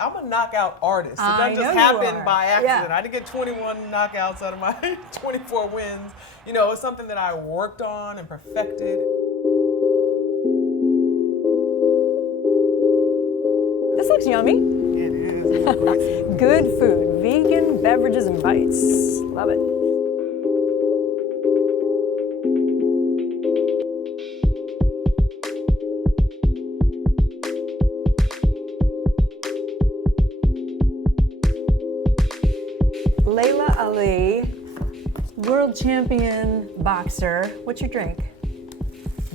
I'm a knockout artist. It I doesn't just know you happen are. by accident. Yeah. I didn't get 21 knockouts out of my 24 wins. You know, it's something that I worked on and perfected. This looks yummy. It is. It's a great smoothie. Good food, vegan beverages and bites. Love it. Laila Ali, world champion boxer. What's your drink?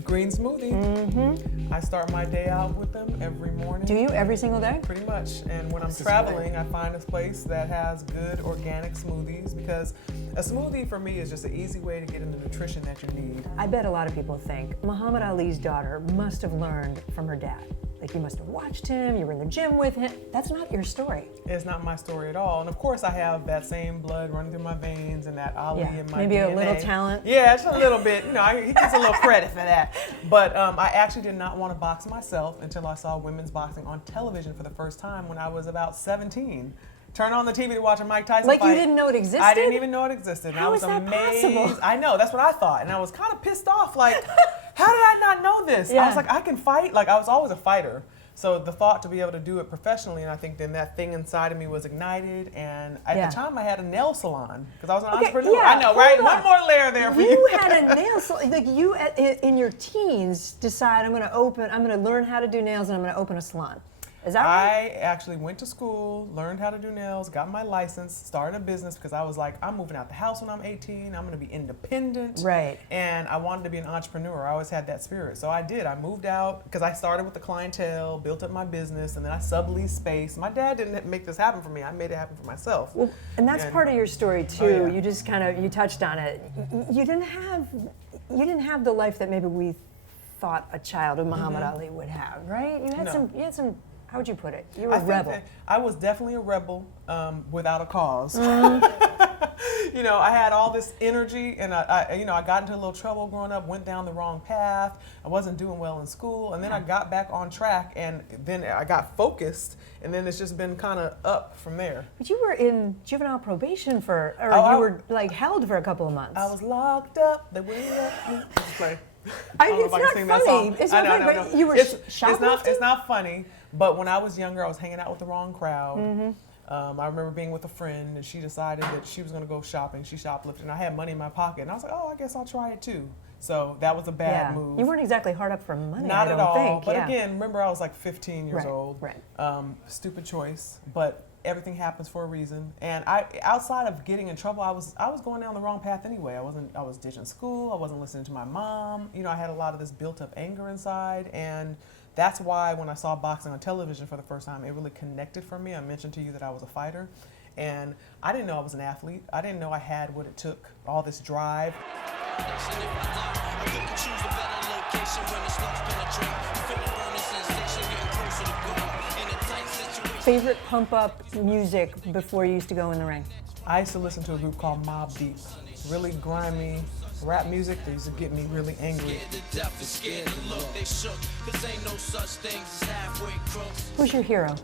Green smoothie. Mm-hmm. I start my day out with them every morning. Do you every single day? Pretty much. And when I'm This is traveling, I find a place that has good organic smoothies, because a smoothie for me is just an easy way to get in the nutrition that you need. I bet a lot of people think Muhammad Ali's daughter must have learned from her dad. Like, you must have watched him, you were in the gym with him. That's not your story. It's not my story at all. And of course I have that same blood running through my veins and that Ali in my maybe DNA. a little talent. Yeah, just a little bit. You know, he gets a little credit for that. But I actually did not want to box myself until I saw women's boxing on television for the first time when I was about 17. Turn on the TV to watch a Mike Tyson Like fight. you didn't know it existed? I didn't even know it existed. And How I was is that amazed. possible? I know, that's what I thought. And I was kind of pissed off, like, how did I not know this? Yeah. I was like, I can fight? Like, I was always a fighter. So the thought to be able to do it professionally, and I think then that thing inside of me was ignited. And at the time I had a nail salon, because I was an entrepreneur. Yeah, I know, right? hold on. One more layer there for you. You had a nail salon. Like, you in your teens decide I'm going to learn how to do nails and I'm going to open a salon. Is that right? I actually went to school, learned how to do nails, got my license, started a business, because I was like, I'm moving out the house when I'm 18. I'm going to be independent. Right. And I wanted to be an entrepreneur. I always had that spirit. So I did. I moved out because I started with the clientele, built up my business, and then I subleased space. My dad didn't make this happen for me. I made it happen for myself. Well, and that's part of your story too. Oh, yeah. You just you touched on it. You didn't have the life that maybe we thought a child of Muhammad Ali would have, right? You had some. How would you put it? You were a rebel. I was definitely a rebel without a cause. Mm-hmm. You know, I had all this energy, and I got into a little trouble growing up, went down the wrong path. I wasn't doing well in school, and then I got back on track, and then I got focused, and then it's just been kind of up from there. But you were in juvenile probation you were like held for a couple of months. I was locked up. They wouldn't let me. Play. It's not funny. It's not funny, but you were shoplifting? It's not funny, but when I was younger, I was hanging out with the wrong crowd. Mm-hmm. I remember being with a friend, and she decided that she was going to go shopping. She shoplifted, and I had money in my pocket, and I was like, oh, I guess I'll try it too. So that was a bad move. You weren't exactly hard up for money, Not I don't at all. think. But again, remember I was like 15 years old. Right. Stupid choice, but everything happens for a reason. And outside of getting in trouble, I was going down the wrong path anyway. I was ditching school. I wasn't listening to my mom. You know, I had a lot of this built up anger inside, and that's why when I saw boxing on television for the first time, it really connected for me. I mentioned to you that I was a fighter, and I didn't know I was an athlete. I didn't know I had what it took, all this drive. Favorite pump up music before you used to go in the ring? I used to listen to a group called Mobb Deep. Really grimy rap music that used to get me really angry. Who's your hero?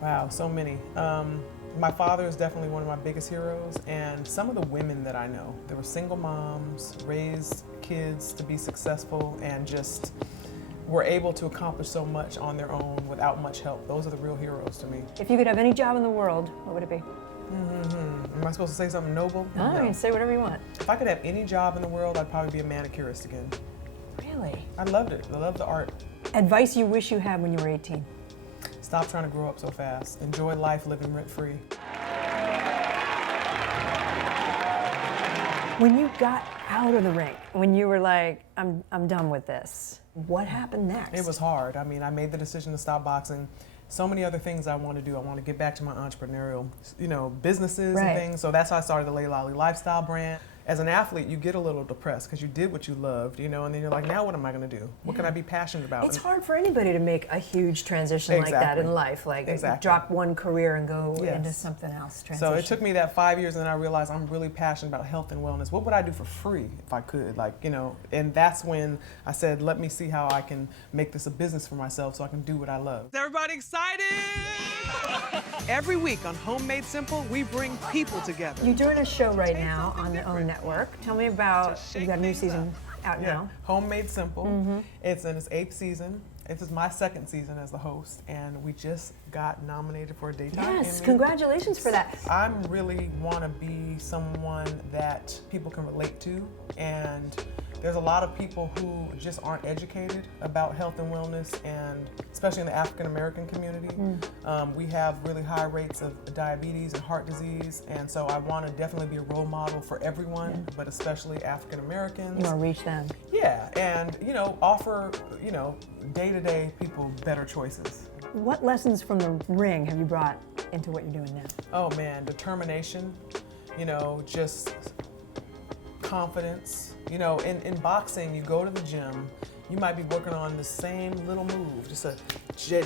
Wow, so many. My father is definitely one of my biggest heroes, and some of the women that I know. They were single moms, raised kids to be successful, and just were able to accomplish so much on their own without much help. Those are the real heroes to me. If you could have any job in the world, what would it be? Am I supposed to say something noble? No, you can say whatever you want. If I could have any job in the world, I'd probably be a manicurist again. Really? I loved it. I loved the art. Advice you wish you had when you were 18? Stop trying to grow up so fast. Enjoy life living rent-free. When you got out of the ring, when you were like, I'm done with this, what happened next? It was hard. I mean, I made the decision to stop boxing. So many other things I want to do. I want to get back to my entrepreneurial, businesses and things. So that's how I started the Laila Ali lifestyle brand. As an athlete, you get a little depressed because you did what you loved, and then you're like, now what am I going to do? What can I be passionate about? It's hard for anybody to make a huge transition like that in life, like drop one career and go into something else. Transition. So it took me that 5 years, and then I realized I'm really passionate about health and wellness. What would I do for free if I could? And that's when I said, let me see how I can make this a business for myself so I can do what I love. Is everybody excited? Every week on Homemade Simple, we bring people together. You're doing a show right now on the OWN network. Tell me about, you got a new season out now. Homemade Simple. It's in its 8th season. This is my 2nd season as the host, and we just got nominated for a daytime Yes, Emmy. congratulations for that. I really want to be someone that people can relate to, and there's a lot of people who just aren't educated about health and wellness, and especially in the African American community. We have really high rates of diabetes and heart disease, and so I want to definitely be a role model for everyone, but especially African Americans. You want to reach them. Yeah, and offer day-to-day people better choices. What lessons from the ring have you brought into what you're doing now? Oh man, determination, just confidence. In boxing, you go to the gym, you might be working on the same little move, just a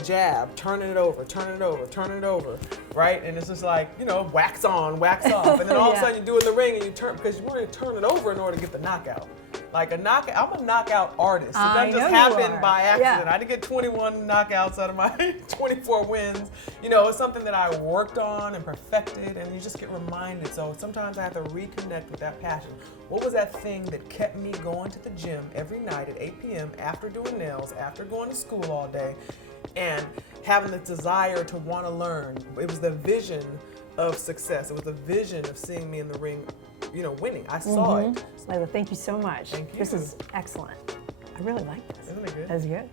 jab, turning it over, right? And it's just like, wax on, wax off. And then all of a sudden you do it in the ring and you turn, because you want to turn it over in order to get the knockout. Like I'm a knockout artist. It doesn't just happen by accident. Yeah. I didn't get 21 knockouts out of my 24 wins. It's something that I worked on and perfected, and you just get reminded. So sometimes I have to reconnect with that passion. What was that thing that kept me going to the gym every night at 8 p.m. after doing nails, after going to school all day, and having the desire to want to learn? It was the vision of success. It was the vision of seeing me in the ring, winning. I saw it. Laila, thank you so much. Thank you. This is excellent. I really like this. Isn't it good? That's good.